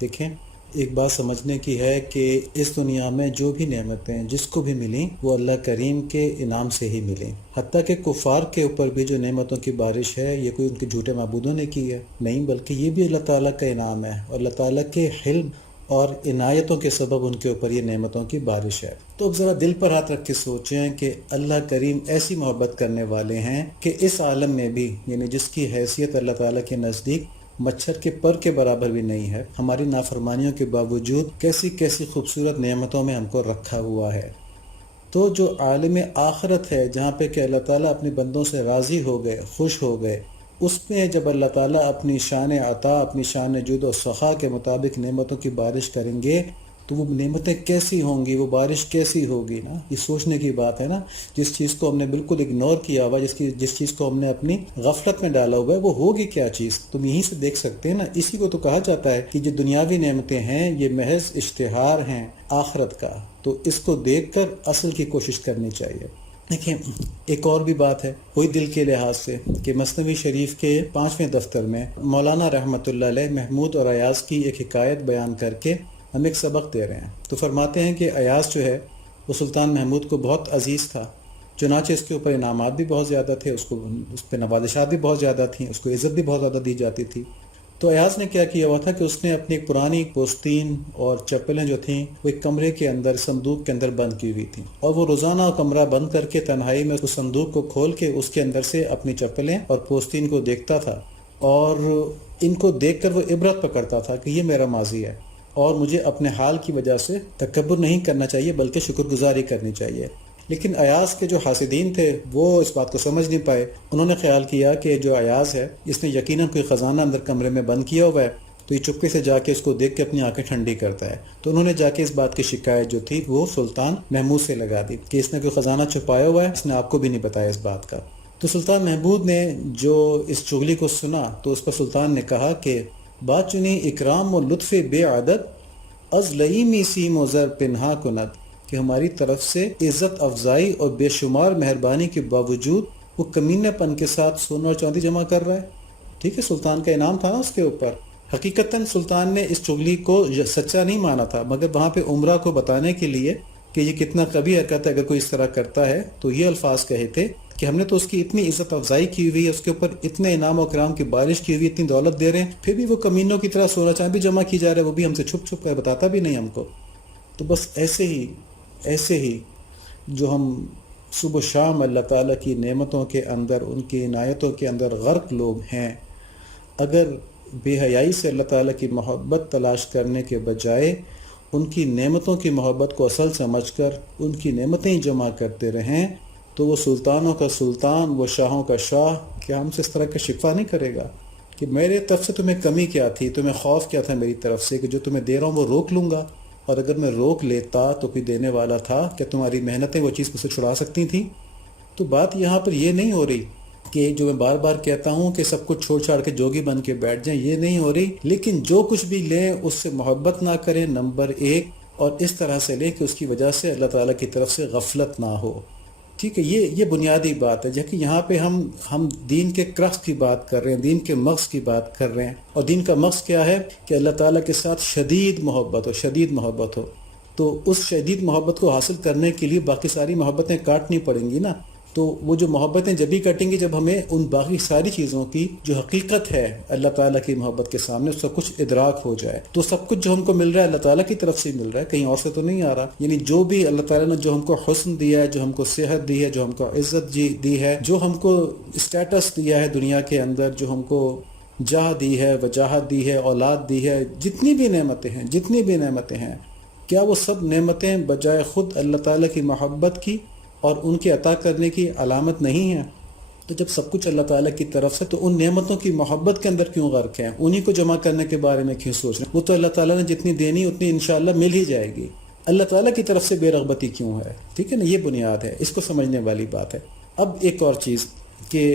دیکھیں، ایک بات سمجھنے کی ہے کہ اس دنیا میں جو بھی نعمتیں جس کو بھی ملیں وہ اللہ کریم کے انعام سے ہی ملیں۔ حتیٰ کہ کفار کے اوپر بھی جو نعمتوں کی بارش ہے یہ کوئی ان کے جھوٹے معبودوں نے کی ہے نہیں، بلکہ یہ بھی اللہ تعالیٰ کا انعام ہے، اور اللہ تعالیٰ کے حلم اور عنایتوں کے سبب ان کے اوپر یہ نعمتوں کی بارش ہے۔ تو اب ذرا دل پر ہاتھ رکھ کے سوچیں کہ اللہ کریم ایسی محبت کرنے والے ہیں کہ اس عالم میں بھی، یعنی جس کی حیثیت اللہ تعالیٰ کے نزدیک مچھر کے پر کے برابر بھی نہیں ہے، ہماری نافرمانیوں کے باوجود کیسی کیسی خوبصورت نعمتوں میں ہم کو رکھا ہوا ہے۔ تو جو عالم آخرت ہے، جہاں پہ کہ اللہ تعالیٰ اپنے بندوں سے راضی ہو گئے، خوش ہو گئے، اس میں جب اللہ تعالیٰ اپنی شان عطا، اپنی شان جود و سخا کے مطابق نعمتوں کی بارش کریں گے تو وہ نعمتیں کیسی ہوں گی، وہ بارش کیسی ہوگی نا، یہ سوچنے کی بات ہے نا۔ جس چیز کو ہم نے بالکل اگنور کیا ہوا، جس چیز کو ہم نے اپنی غفلت میں ڈالا ہوا ہے، وہ ہوگی کیا چیز، تم یہیں سے دیکھ سکتے ہیں نا۔ اسی کو تو کہا جاتا ہے کہ جو دنیاوی نعمتیں ہیں یہ محض اشتہار ہیں آخرت کا، تو اس کو دیکھ کر اصل کی کوشش کرنی چاہیے۔ دیکھیں، ایک اور بھی بات ہے وہی دل کے لحاظ سے کہ مثنوی شریف کے 5ویں دفتر میں مولانا رحمۃ اللہ علیہ محمود اور ایاز کی ایک حکایت بیان کر کے ہم ایک سبق دے رہے ہیں۔ تو فرماتے ہیں کہ ایاز جو ہے وہ سلطان محمود کو بہت عزیز تھا، چنانچہ اس کے اوپر انعامات بھی بہت زیادہ تھے، اس پہ نوازشات بھی بہت زیادہ تھیں، اس کو عزت بھی بہت زیادہ دی جاتی تھی۔ تو ایاز نے کیا کیا ہوا تھا کہ اس نے اپنی ایک پرانی پوستین اور چپلیں جو تھیں وہ ایک کمرے کے اندر، صندوق کے اندر بند کی ہوئی تھیں، اور وہ روزانہ کمرہ بند کر کے تنہائی میں اس صندوق کو کھول کے اس کے اندر سے اپنی چپلیں اور پوستین کو دیکھتا تھا، اور ان کو دیکھ کر وہ عبرت پکڑتا تھا کہ یہ میرا ماضی ہے، اور مجھے اپنے حال کی وجہ سے تکبر نہیں کرنا چاہیے بلکہ شکر گزاری کرنی چاہیے۔ لیکن ایاز کے جو حاسدین تھے وہ اس بات کو سمجھ نہیں پائے، انہوں نے خیال کیا کہ جو ایاز ہے اس نے یقیناً کوئی خزانہ اندر کمرے میں بند کیا ہوا ہے، تو یہ چپکے سے جا کے اس کو دیکھ کے اپنی آنکھیں ٹھنڈی کرتا ہے۔ تو انہوں نے جا کے اس بات کی شکایت جو تھی وہ سلطان محمود سے لگا دی کہ اس نے کوئی خزانہ چھپایا ہوا ہے، اس نے آپ کو بھی نہیں بتایا اس بات کا۔ تو سلطان محمود نے جو اس چغلی کو سنا تو اس پر سلطان نے کہا کہ بات چنی اکرام و لطف بے عدد، از لئیمی سیم و زر پنہا کند، کہ ہماری طرف سے عزت افزائی اور بے شمار مہربانی کے باوجود وہ کمینے پن کے ساتھ سونا اور چاندی جمع کر رہا ہے۔ ٹھیک ہے، سلطان کا انعام تھا نا اس کے اوپر۔ حقیقتاً سلطان نے اس چغلی کو سچا نہیں مانا تھا، مگر وہاں پہ عمرہ کو بتانے کے لیے کہ یہ کتنا قبیح حرکت ہے اگر کوئی اس طرح کرتا ہے، تو یہ الفاظ کہے تھے کہ ہم نے تو اس کی اتنی عزت افزائی کی ہوئی ہے، اس کے اوپر اتنے انعام و اکرام کی بارش کی ہوئی، اتنی دولت دے رہے ہیں، پھر بھی وہ کمینوں کی طرح سونا چاندی جمع کی جا رہا ہے، وہ بھی ہم سے چھپ چھپ کر بتاتا بھی نہیں ہم کو۔ تو بس ایسے ہی جو ہم صبح و شام اللہ تعالیٰ کی نعمتوں کے اندر، ان کی عنایتوں کے اندر غرق لوگ ہیں، اگر بے حیائی سے اللہ تعالیٰ کی محبت تلاش کرنے کے بجائے ان کی نعمتوں کی محبت کو اصل سمجھ کر ان کی نعمتیں ہی جمع کرتے رہیں، تو وہ سلطانوں کا سلطان، وہ شاہوں کا شاہ کیا ہم سے اس طرح کا شکوہ نہیں کرے گا کہ میرے طرف سے تمہیں کمی کیا تھی، تمہیں خوف کیا تھا میری طرف سے کہ جو تمہیں دے رہا ہوں وہ روک لوں گا، اور اگر میں روک لیتا تو کوئی دینے والا تھا، کیا تمہاری محنتیں وہ چیز مجھ سے چھڑا سکتی تھیں؟ تو بات یہاں پر یہ نہیں ہو رہی کہ جو میں بار بار کہتا ہوں کہ سب کچھ چھوڑ چھاڑ کے جوگی بن کے بیٹھ جائیں، یہ نہیں ہو رہی، لیکن جو کچھ بھی لیں اس سے محبت نہ کریں، نمبر 1، اور اس طرح سے لیں کہ اس کی وجہ سے اللہ تعالیٰ کی طرف سے غفلت نہ ہو۔ ٹھیک ہے، یہ بنیادی بات ہے، جبکہ یہاں پہ ہم دین کے کرخ کی بات کر رہے ہیں، دین کے مغز کی بات کر رہے ہیں، اور دین کا مغز کیا ہے کہ اللہ تعالیٰ کے ساتھ شدید محبت ہو، تو اس شدید محبت کو حاصل کرنے کے لیے باقی ساری محبتیں کاٹنی پڑیں گی نا۔ تو وہ جو محبتیں جبھی کٹیں گی جب ہمیں ان باقی ساری چیزوں کی جو حقیقت ہے اللہ تعالیٰ کی محبت کے سامنے اس کا کچھ ادراک ہو جائے۔ تو سب کچھ جو ہم کو مل رہا ہے اللہ تعالیٰ کی طرف سے مل رہا ہے، کہیں اور سے تو نہیں آ رہا۔ یعنی جو بھی اللہ تعالیٰ نے جو ہم کو حسن دیا ہے، جو ہم کو صحت دی ہے، جو ہم کو عزت دی ہے، جو ہم کو اسٹیٹس دیا ہے دنیا کے اندر، جو ہم کو جاہ دی ہے، وجاہت دی ہے، اولاد دی ہے، جتنی بھی نعمتیں ہیں، کیا وہ سب نعمتیں بجائے خود اللہ تعالیٰ کی محبت کی اور ان کے عطا کرنے کی علامت نہیں ہیں؟ تو جب سب کچھ اللہ تعالیٰ کی طرف سے، تو ان نعمتوں کی محبت کے اندر کیوں غرق ہیں؟ انہی کو جمع کرنے کے بارے میں کیوں سوچ رہے ہیں؟ وہ تو اللہ تعالیٰ نے جتنی دینی اتنی انشاءاللہ مل ہی جائے گی۔ اللہ تعالیٰ کی طرف سے بے رغبتی کیوں ہے؟ ٹھیک ہے نا، یہ بنیاد ہے، اس کو سمجھنے والی بات ہے۔ اب ایک اور چیز کہ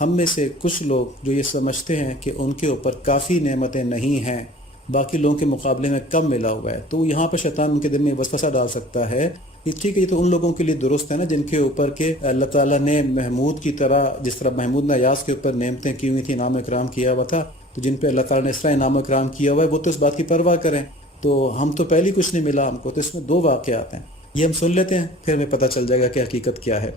ہم میں سے کچھ لوگ جو یہ سمجھتے ہیں کہ ان کے اوپر کافی نعمتیں نہیں ہیں، باقی لوگوں کے مقابلے میں کم ملا ہوا ہے، تو یہاں پر شیطان ان کے دل میں وسوسہ ڈال سکتا ہے کہ ٹھیک ہے، یہ تو ان لوگوں کے لیے درست ہے نا جن کے اوپر کہ اللہ تعالیٰ نے محمود کی طرح، جس طرح محمود نے ایاز کے اوپر نعمتیں کی ہوئی تھیں، انعام اکرام کیا ہوا تھا، تو تو جن پہ اللہ تعالیٰ نے اس طرح انعام و اکرام کیا ہوا ہے وہ تو اس بات کی پرواہ کریں، تو ہم تو پہلے کچھ نہیں ملا ہم کو، تو اس میں 2 واقعات ہیں، یہ ہم سن لیتے ہیں پھر ہمیں پتہ چل جائے گا کہ حقیقت کیا ہے۔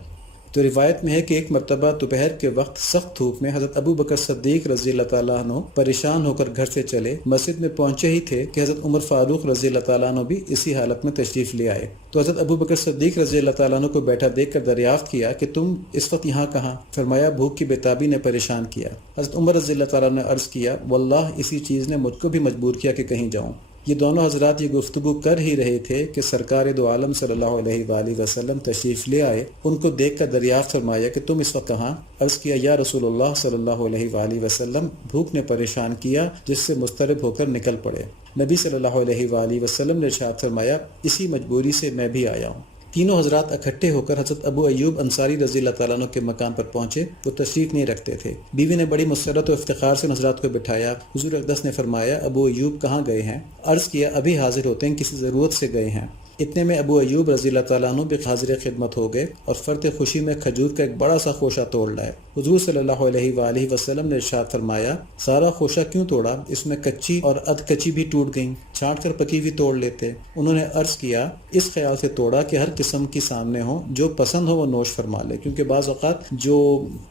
تو روایت میں ہے کہ ایک مرتبہ دوپہر کے وقت سخت دھوپ میں حضرت ابو بکر صدیق رضی اللہ تعالیٰ عنہ پریشان ہو کر گھر سے چلے، مسجد میں پہنچے ہی تھے کہ حضرت عمر فاروق رضی اللہ تعالیٰ عنہ بھی اسی حالت میں تشریف لے آئے۔ تو حضرت ابو بکر صدیق رضی اللہ تعالیٰ عنہ کو بیٹھا دیکھ کر دریافت کیا کہ تم اس وقت یہاں کہاں؟ فرمایا بھوک کی بےتابی نے پریشان کیا۔ حضرت عمر رضی اللہ تعالیٰ نے عرض کیا واللہ اسی چیز نے مجھ کو بھی مجبور کیا کہ کہیں جاؤں۔ یہ دونوں حضرات یہ گفتگو کر ہی رہے تھے کہ سرکار دو عالم صلی اللہ علیہ وآلہ وسلم تشریف لے آئے۔ ان کو دیکھ کر دریافت فرمایا کہ تم اس وقت کہاں؟ عرض کیا یا رسول اللہ صلی اللہ علیہ وآلہ وسلم بھوک نے پریشان کیا جس سے مضطرب ہو کر نکل پڑے۔ نبی صلی اللہ علیہ وآلہ وسلم نے ارشاد فرمایا اسی مجبوری سے میں بھی آیا ہوں۔ تینوں حضرات اکٹھے ہو کر حضرت ابو ایوب انصاری رضی اللہ تعالیٰ عنہ کے مقام پر پہنچے۔ وہ تشریف نہیں رکھتے تھے۔ بیوی نے بڑی مسرت و افتخار سے حضرات کو بٹھایا۔ حضور اقدس نے فرمایا ابو ایوب کہاں گئے ہیں؟ عرض کیا ابھی حاضر ہوتے ہیں، کسی ضرورت سے گئے ہیں۔ اتنے میں ابو ایوب رضی اللہ تعالیٰ عنہ بھی حاضر خدمت ہو گئے اور فرط خوشی میں کھجور کا ایک بڑا سا خوشہ توڑ لائے۔ حضور صلی اللہ علیہ وآلہ وسلم نے ارشاد فرمایا سارا خوشہ کیوں توڑا؟ اس میں کچی اور ادھ کچی بھی ٹوٹ گئیں، چھانٹ کر پکی بھی توڑ لیتے۔ انہوں نے عرض کیا اس خیال سے توڑا کہ ہر قسم کی سامنے ہو، جو پسند ہو وہ نوش فرما لے، کیونکہ بعض اوقات جو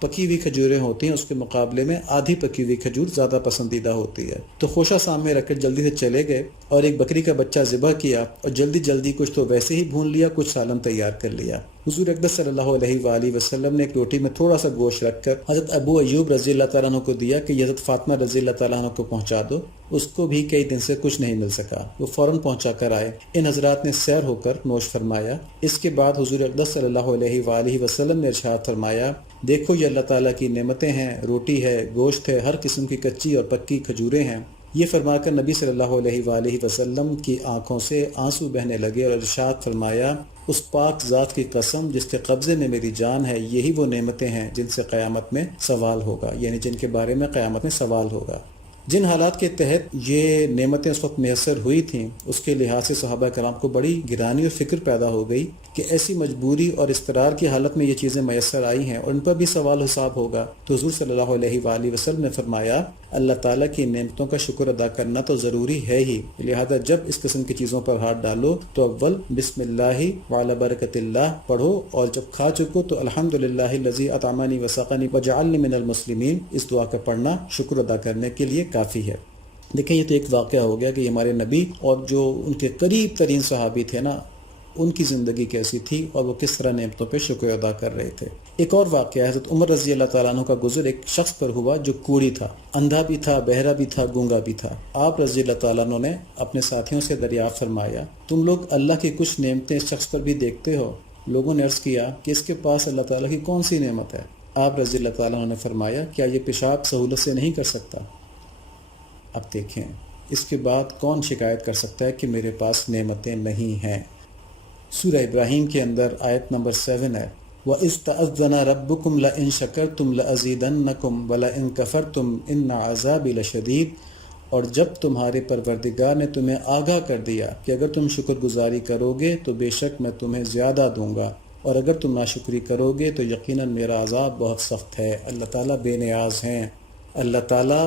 پکی ہوئی کھجوریں ہوتی ہیں اس کے مقابلے میں آدھی پکی ہوئی کھجور زیادہ پسندیدہ ہوتی ہے۔ تو خوشہ سامنے رکھ کر جلدی سے چلے گئے اور ایک بکری کا بچہ ذبح کیا اور جلدی کچھ تو ویسے ہی بھون لیا، کچھ سالن تیار کر لیا۔ حضور اقدس صلی اللہ علیہ وآلہ وسلم نے ایک روٹی میں تھوڑا سا گوشت رکھ کر حضرت ابو ایوب رضی اللہ تعالیٰ عنہ کو دیا کہ یہ حضرت فاطمہ رضی اللہ تعالیٰ عنہ کو پہنچا دو، اس کو بھی کئی دن سے کچھ نہیں مل سکا۔ وہ فوراً پہنچا کر آئے۔ ان حضرات نے سیر ہو کر نوش فرمایا۔ اس کے بعد حضور اقدس صلی اللہ علیہ وآلہ وسلم نے ارشاد فرمایا دیکھو یہ اللہ تعالیٰ کی نعمتیں ہیں، روٹی ہے، گوشت ہے، ہر قسم کی کچی اور پکی کھجوریں ہیں۔ یہ فرما کر نبی صلی اللہ علیہ وآلہ وسلم کی آنکھوں سے آنسو بہنے لگے اور ارشاد فرمایا اس پاک ذات کی قسم جس کے قبضے میں میری جان ہے، یہی وہ نعمتیں ہیں جن سے قیامت میں سوال ہوگا، یعنی جن کے بارے میں قیامت میں سوال ہوگا۔ جن حالات کے تحت یہ نعمتیں اس وقت میسر ہوئی تھیں اس کے لحاظ سے صحابہ کرام کو بڑی گرانی اور فکر پیدا ہو گئی کہ ایسی مجبوری اور اضطرار کی حالت میں یہ چیزیں میسر آئی ہیں اور ان پر بھی سوال حساب ہوگا۔ تو حضور صلی اللہ علیہ وآلہ وسلم نے فرمایا اللہ تعالیٰ کی نعمتوں کا شکر ادا کرنا تو ضروری ہے ہی، لہذا جب اس قسم کی چیزوں پر ہاتھ ڈالو تو اول بسم اللہ وعلی برکت اللہ پڑھو، اور جب کھا چکو تو الحمدللہ الذی اطعمنی وسقنی وجعلنی من المسلمین، اس دعا کا پڑھنا شکر ادا کرنے کے لیے کافی ہے۔ دیکھیں یہ تو ایک واقعہ ہو گیا کہ ہمارے نبی اور جو ان کے قریب ترین صحابی تھے نا ان کی زندگی کیسی تھی اور وہ کس طرح نعمتوں پہ شکر ادا کر رہے تھے۔ ایک اور واقعہ حضرت عمر رضی اللہ تعالیٰ عنہ کا گزر ایک شخص پر ہوا جو کوڑی تھا، اندھا بھی تھا، بہرا بھی تھا، گونگا بھی تھا۔ آپ رضی اللہ تعالیٰ عنہ نے اپنے ساتھیوں سے دریافت فرمایا تم لوگ اللہ کی کچھ نعمتیں اس شخص پر بھی دیکھتے ہو؟ لوگوں نے عرض کیا کہ اس کے پاس اللہ تعالیٰ کی کون سی نعمت ہے؟ آپ رضی اللہ تعالیٰ عنہ نے فرمایا کیا یہ پیشاب سہولت سے نہیں کر سکتا؟ اب دیکھیں اس کے بعد کون شکایت کر سکتا ہے کہ میرے پاس نعمتیں نہیں ہیں؟ سورہ ابراہیم کے اندر آیت نمبر 7 ہے وَإِذْ تَأَذَّنَ رَبُّكُمْ لَئِن شَكَرْتُمْ لَأَزِيدَنَّكُمْ وَلَئِن كَفَرْتُمْ إِنَّ عَذَابِي لَشَدِيدٌ، اور جب تمہارے پروردگار نے تمہیں آگاہ کر دیا کہ اگر تم شکر گزاری کرو گے تو بے شک میں تمہیں زیادہ دوں گا، اور اگر تم ناشکری کرو گے تو یقیناً میرا عذاب بہت سخت ہے۔ اللہ تعالیٰ بے نیاز ہیں، اللہ تعالیٰ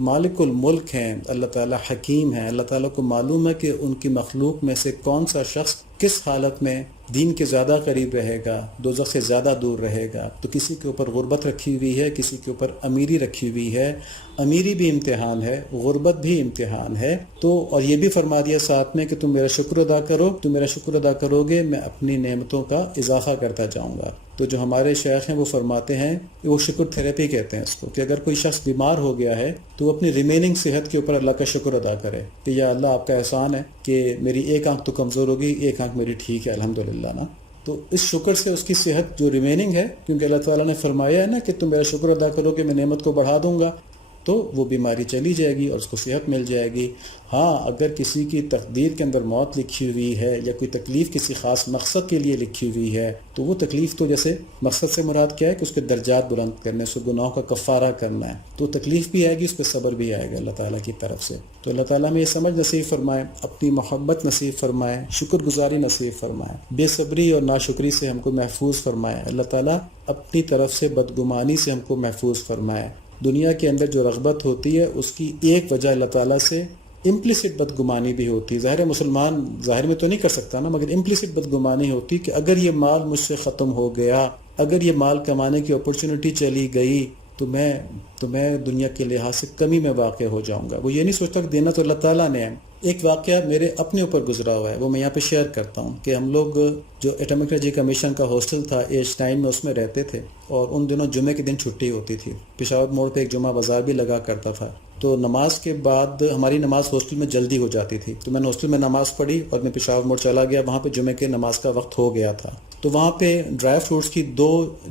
مالک الملک ہیں، اللہ تعالیٰ حکیم ہیں۔ اللہ تعالیٰ کو معلوم ہے کہ ان کی مخلوق میں سے کون سا شخص کس حالت میں دین کے زیادہ قریب رہے گا، دوزخ سے زیادہ دور رہے گا۔ تو کسی کے اوپر غربت رکھی ہوئی ہے، کسی کے اوپر امیری رکھی ہوئی ہے۔ امیری بھی امتحان ہے، غربت بھی امتحان ہے۔ تو اور یہ بھی فرما دیا ساتھ میں کہ تم میرا شکر ادا کرو، تم میرا شکر ادا کرو گے میں اپنی نعمتوں کا اضافہ کرتا جاؤں گا۔ تو جو ہمارے شیخ ہیں وہ فرماتے ہیں وہ شکر تھراپی کہتے ہیں اس کو، کہ اگر کوئی شخص بیمار ہو گیا ہے تو وہ اپنی ریمیننگ صحت کے اوپر اللہ کا شکر ادا کرے کہ یا اللہ آپ کا احسان ہے کہ میری ایک آنکھ تو کمزور ہوگی، ایک آنکھ میری ٹھیک ہے الحمدللہ نا۔ تو اس شکر سے اس کی صحت جو ریمیننگ ہے، کیونکہ اللہ تعالیٰ نے فرمایا ہے نا کہ تم میرا شکر ادا کرو کہ میں نعمت کو بڑھا دوں گا، تو وہ بیماری چلی جائے گی اور اس کو صحت مل جائے گی۔ ہاں اگر کسی کی تقدیر کے اندر موت لکھی ہوئی ہے یا کوئی تکلیف کسی خاص مقصد کے لیے لکھی ہوئی ہے تو وہ تکلیف تو جیسے مقصد سے مراد کیا ہے کہ اس کے درجات بلند کرنے، اس گناہوں کا کفارہ کرنا ہے، تو تکلیف بھی آئے گی، اس پہ صبر بھی آئے گا اللہ تعالیٰ کی طرف سے۔ تو اللہ تعالیٰ میں یہ سمجھ نصیب فرمائے، اپنی محبت نصیب فرمائے، شکر گزاری نصیب فرمائے، بے صبری اور ناشکری سے ہم کو محفوظ فرمائے۔ اللہ تعالیٰ اپنی طرف سے بدگمانی سے ہم کو محفوظ فرمائے۔ دنیا کے اندر جو رغبت ہوتی ہے اس کی ایک وجہ اللہ تعالیٰ سے امپلیسٹ بدگمانی بھی ہوتی ہے. ظاہر مسلمان ظاہر میں تو نہیں کر سکتا نا، مگر امپلیسٹ بدگمانی ہوتی کہ اگر یہ مال مجھ سے ختم ہو گیا، اگر یہ مال کمانے کی اپرچونٹی چلی گئی تو میں دنیا کے لحاظ سے کمی میں واقع ہو جاؤں گا. وہ یہ نہیں سوچتا کہ دینا تو اللہ تعالیٰ نے ہے. ایک واقعہ میرے اپنے اوپر گزرا ہوا ہے، وہ میں یہاں پہ شیئر کرتا ہوں کہ ہم لوگ جو ایٹمک انرجی کمیشن کا ہاسٹل تھا H9 میں، اس میں رہتے تھے، اور ان دنوں جمعے کے دن چھٹی ہوتی تھی. پشاور موڑ پہ ایک جمعہ بازار بھی لگا کرتا تھا. تو نماز کے بعد ہماری نماز ہاسٹل میں جلدی ہو جاتی تھی، تو میں نے ہاسٹل میں نماز پڑھی اور میں پشاور موڑ چلا گیا. وہاں پہ جمعے کے نماز کا وقت ہو گیا تھا. تو وہاں پہ ڈرائی فروٹس کی 2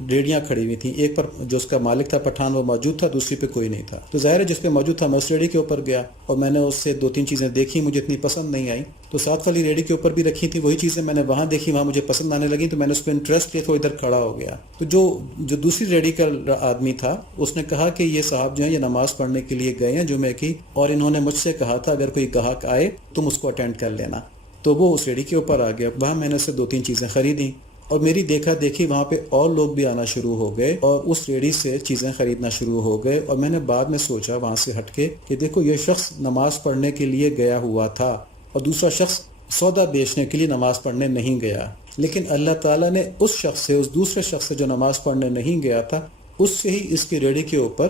ریڑیاں کھڑی ہوئی تھیں. ایک پر جو اس کا مالک تھا پٹھان وہ موجود تھا، دوسری پہ کوئی نہیں تھا. تو ظاہر ہے جس پہ موجود تھا میں اس ریڑھی کے اوپر گیا اور میں نے اس سے 2-3 چیزیں دیکھی، مجھے اتنی پسند نہیں آئی. تو ساتھ والی ریڑھی کے اوپر بھی رکھی تھی وہی چیزیں میں نے وہاں دیکھی، وہاں مجھے پسند آنے لگی، تو میں نے اس پہ انٹرسٹ لیا تو ادھر کھڑا ہو گیا. تو جو دوسری ریڑھی کا آدمی تھا اس نے کہا کہ یہ صاحب جو ہیں یہ نماز پڑھنے کے لیے گئے ہیں جمعے کی، اور انہوں نے مجھ سے کہا تھا اگر کوئی گاہک آئے تم اس کو اٹینڈ کر لینا. تو وہ اس ریڑھی کے اوپر آ گیا. وہاں میں نے اس سے 2-3 چیزیں خریدیں، اور میری دیکھا دیکھی وہاں پہ اور لوگ بھی آنا شروع ہو گئے اور اس ریڑھی سے چیزیں خریدنا شروع ہو گئے. اور میں نے بعد میں سوچا وہاں سے ہٹ کے کہ دیکھو یہ شخص نماز پڑھنے کے لیے گیا ہوا تھا اور دوسرا شخص سودا بیچنے کے لیے نماز پڑھنے نہیں گیا. لیکن اللہ تعالیٰ نے اس شخص سے، اس دوسرے شخص سے جو نماز پڑھنے نہیں گیا تھا، اس سے ہی اس کی ریڑھی کے اوپر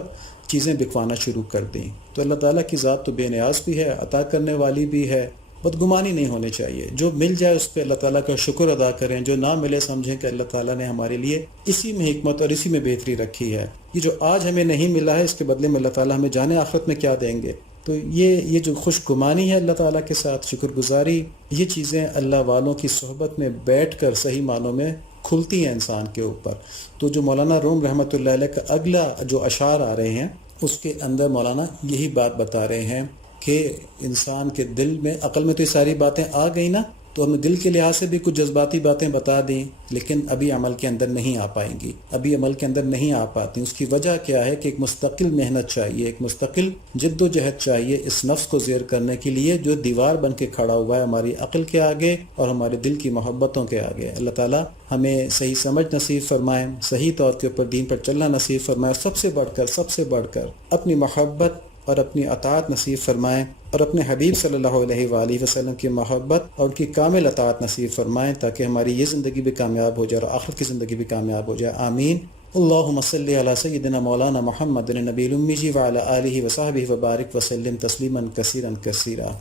چیزیں بکوانا شروع کر دیں. تو اللہ تعالیٰ کی ذات تو بے نیاز بھی ہے، عطا کرنے والی بھی ہے. بدگمانی نہیں ہونی چاہیے. جو مل جائے اس پہ اللہ تعالیٰ کا شکر ادا کریں، جو نہ ملے سمجھیں کہ اللہ تعالیٰ نے ہمارے لیے اسی میں حکمت اور اسی میں بہتری رکھی ہے. یہ جو آج ہمیں نہیں ملا ہے اس کے بدلے میں اللہ تعالیٰ ہمیں جانے آخرت میں کیا دیں گے. تو یہ جو خوش گمانی ہے اللہ تعالیٰ کے ساتھ، شکر گزاری، یہ چیزیں اللہ والوں کی صحبت میں بیٹھ کر صحیح معنوں میں کھلتی ہیں انسان کے اوپر. تو جو مولانا روم رحمۃ اللہ علیہ کا اگلا جو اشعار آ رہے ہیں اس کے اندر مولانا یہی بات بتا رہے ہیں کہ انسان کے دل میں، عقل میں تو یہ ساری باتیں آ گئی نا، تو ہم نے دل کے لحاظ سے بھی کچھ جذباتی باتیں بتا دیں، لیکن ابھی عمل کے اندر نہیں آ پائیں گی، ابھی عمل کے اندر نہیں آ پاتی. اس کی وجہ کیا ہے کہ ایک مستقل محنت چاہیے، ایک مستقل جد و جہد چاہیے اس نفس کو زیر کرنے کے لیے جو دیوار بن کے کھڑا ہوا ہے ہماری عقل کے آگے اور ہمارے دل کی محبتوں کے آگے. اللہ تعالیٰ ہمیں صحیح سمجھ نصیب فرمائیں، صحیح طور کے اوپر دین پر چلنا نصیب فرمائیں، اور سب سے بڑھ کر اپنی محبت اور اپنی اطاعت نصیب فرمائیں، اور اپنے حبیب صلی اللہ علیہ وآلہ وسلم کی محبت اور ان کی کامل اطاعت نصیب فرمائیں، تاکہ ہماری یہ زندگی بھی کامیاب ہو جائے اور آخرت کی زندگی بھی کامیاب ہو جائے. آمین. اللہم صلی علی سیدنا مولانا محمد النبی الامی وعلی آلہ وصحبہ وبارک وسلم تسلیما کثیرا کثیرا.